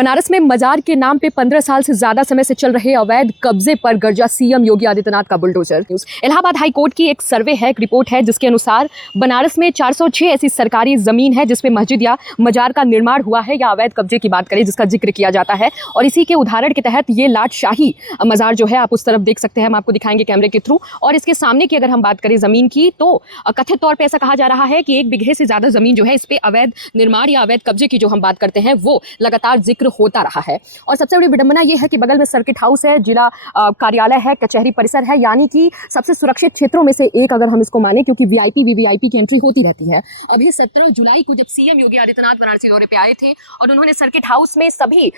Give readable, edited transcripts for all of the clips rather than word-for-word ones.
बनारस में मजार के नाम पे 15 साल से ज्यादा समय से चल रहे अवैध कब्जे पर गरजा सीएम योगी आदित्यनाथ का बुलडोजर। इलाहाबाद हाई कोर्ट की एक सर्वे है, एक रिपोर्ट है, जिसके अनुसार बनारस में 406 ऐसी सरकारी जमीन है जिसमें मस्जिद या मजार का निर्माण हुआ है या अवैध कब्जे की बात करें जिसका जिक्र किया जाता है। और इसी के उदाहरण के तहत ये लाटशाही मजार जो है आप उस तरफ देख सकते हैं, हम आपको दिखाएंगे कैमरे के थ्रू। और इसके सामने की अगर हम बात करें जमीन की तो कथित तौर पर ऐसा कहा जा रहा है कि 1 बीघे से ज्यादा जमीन जो है इस पे अवैध निर्माण या अवैध कब्जे की जो हम बात करते हैं वो लगातार जिक्र होता रहा है। और सबसे बड़ी विडंबना यह है कि बगल में सर्किट हाउस है, जिला कार्यालय है, कचहरी परिसर है, यानी कि सबसे सुरक्षित क्षेत्रों में से एक अगर हम इसको माने, क्योंकि वीआईपी वीवीआईपी की एंट्री होती रहती है। अभी 17 जुलाई को जब सीएम योगी आदित्यनाथ वाराणसी दौरे पे आए थे और उन्होंने सर्किट हाउस में सभी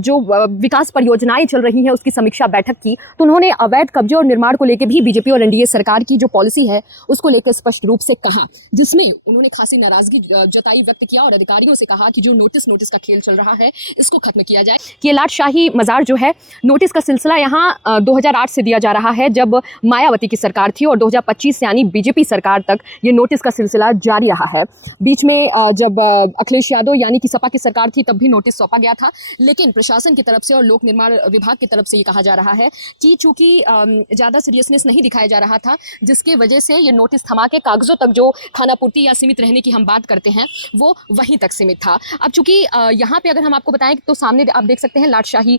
जो विकास परियोजनाएं चल रही हैं उसकी समीक्षा बैठक की, तो उन्होंने अवैध कब्जे और निर्माण को लेकर भी बीजेपी और एनडीए सरकार की जो पॉलिसी है उसको लेकर स्पष्ट रूप से कहा, जिसमें उन्होंने खासी नाराजगी जताई, व्यक्त किया और अधिकारियों से कहा कि जो नोटिस का खेल चल रहा है इसको खत्म किया जाए। कि लाटशाही मजार जो है, नोटिस का सिलसिला यहाँ 2008 से दिया जा रहा है जब मायावती की सरकार थी, और 2025 यानी बीजेपी सरकार तक ये नोटिस का सिलसिला जारी रहा है। बीच में जब अखिलेश यादव यानी कि सपा की सरकार थी तब भी नोटिस सौंपा गया था, लेकिन प्रशासन की तरफ से और लोक निर्माण विभाग की तरफ से ये कहा जा रहा है कि चूंकि ज़्यादा सीरियसनेस नहीं दिखाया जा रहा था, जिसकी वजह से ये नोटिस थमा के कागजों तक जो खानापूर्ति या सीमित रहने की हम बात करते हैं वो वहीं तक सीमित था। अब चूंकि यहाँ पे अगर हम आपको बताएं तो सामने आप देख सकते हैं लाटशाही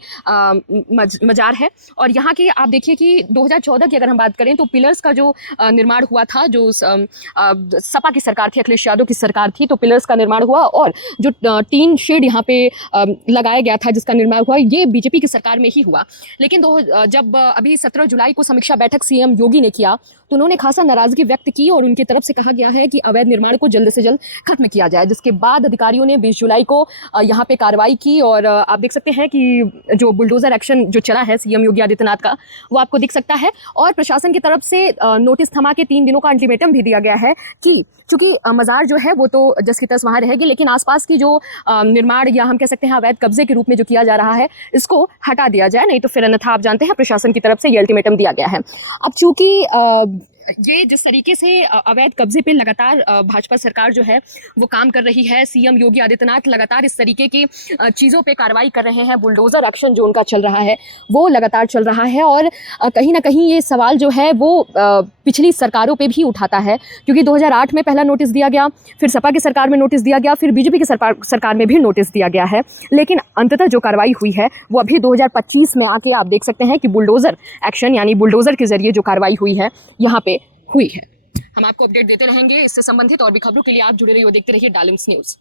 मजार है, और यहाँ की आप देखिए कि 2014 की अगर हम बात करें तो पिलर्स का जो निर्माण हुआ था, जो सपा की सरकार थी, अखिलेश यादव की सरकार थी, तो पिलर्स का निर्माण हुआ और जो टीन शेड यहाँ पे लगाया गया था जिसका निर्माण हुआ ये बीजेपी की सरकार में ही हुआ। लेकिन जब अभी 17 जुलाई को समीक्षा बैठक सीएम योगी ने किया तो उन्होंने खासा नाराजगी व्यक्त की और उनकी तरफ से कहा गया है कि अवैध निर्माण को जल्द से जल्द खत्म किया जाए, जिसके बाद अधिकारियों ने 20 जुलाई को यहाँ पे कार्रवाई की। और आप देख सकते हैं कि जो बुलडोजर एक्शन जो चला है सीएम योगी आदित्यनाथ का वो आपको दिख सकता है। और प्रशासन की तरफ से नोटिस थमा के 3 दिनों का अल्टीमेटम भी दिया गया है कि चूंकि मजार जो है वो तो जस की तस वहाँ रहेगी, लेकिन आसपास की जो निर्माण या हम कह सकते हैं अवैध कब्जे के रूप में जो किया जा रहा है इसको हटा दिया जाए, नहीं तो फिर अन्यथा आप जानते हैं प्रशासन की तरफ से ये अल्टीमेटम दिया गया है। अब चूंकि ये जिस तरीके से अवैध कब्जे पे लगातार भाजपा सरकार जो है वो काम कर रही है, सीएम योगी आदित्यनाथ लगातार इस तरीके की चीज़ों पे कार्रवाई कर रहे हैं, बुलडोजर एक्शन जो उनका चल रहा है वो लगातार चल रहा है। और कहीं ना कहीं ये सवाल जो है वो पिछली सरकारों पे भी उठाता है, क्योंकि 2008 में पहला नोटिस दिया गया, फिर सपा की सरकार में नोटिस दिया गया, फिर बीजेपी की सरकार में भी नोटिस दिया गया है, लेकिन अंततः जो कार्रवाई हुई है वो अभी 2025 में आके आप देख सकते हैं कि बुलडोजर एक्शन यानी बुलडोजर के जरिए जो कार्रवाई हुई है यहाँ पे हुई है। हम आपको अपडेट देते रहेंगे इससे संबंधित और भी खबरों के लिए आप जुड़े रहिए, देखते रहिए डालम्स न्यूज़।